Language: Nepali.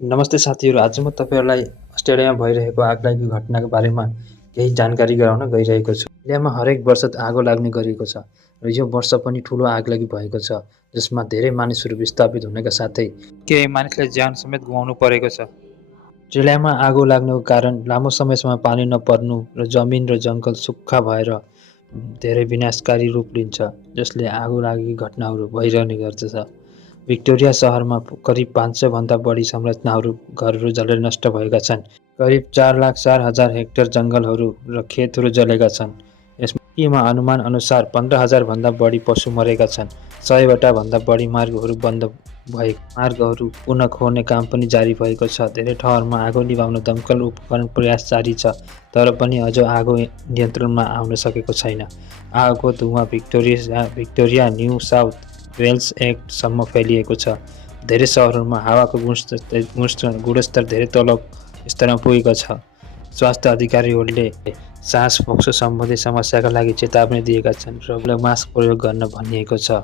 नमस्ते साथीहरू, आज म तपाईँहरूलाई अस्ट्रेलियामा भइरहेको आगलागी घटनाको बारेमा केही जानकारी गराउन गइरहेको छु। अस्ट्रेलियामा हरेक वर्ष आगो लाग्ने गरेको छ र यो वर्ष पनि ठुलो आगलागी भएको छ, जसमा धेरै मानिसहरू विस्थापित हुनका साथै केही मानिसलाई ज्यान समेत गुमाउनु परेको छ। अस्ट्रेलियामा आगो लाग्नुको कारण लामो समयसम्म पानी नपर्नु र जमिन र जङ्गल सुक्खा भएर धेरै विनाशकारी रूप लिन्छ, जसले आगोलागी घटनाहरू भइरहने गर्दछ। भिक्टोरिया शहरमा करिब 500 भन्दा बढी संरचनाहरू घरहरू जलेर नष्ट भएका छन्। करिब 4,04,000 हेक्टर जङ्गलहरू र खेतहरू जलेका छन्। यसमा अनुमान अनुसार 15,000 भन्दा बढी पशु मरेका छन्। 100 भन्दा बढी मार्गहरू बन्द भए मार्गहरू पुनः खोल्ने काम पनि जारी भएको छ। धेरै ठाउँहरूमा आगो निभाउन दमकल उपकरण प्रयास जारी छ, तर पनि अझ आगो नियन्त्रणमा आउन सकेको छैन। आगोको धुवाँ भिक्टोरिया न्यू साउथ वेल्स एक्टसम्म फैलिएको छ। धेरै सहरहरूमा हावाको गुणस्तर धेरै तल स्तरमा पुगेको छ। स्वास्थ्य अधिकारीहरूले सास फोक्सो सम्बन्धी समस्याका लागि चेतावनी दिएका छन् र मास्क प्रयोग गर्न भनिएको छ।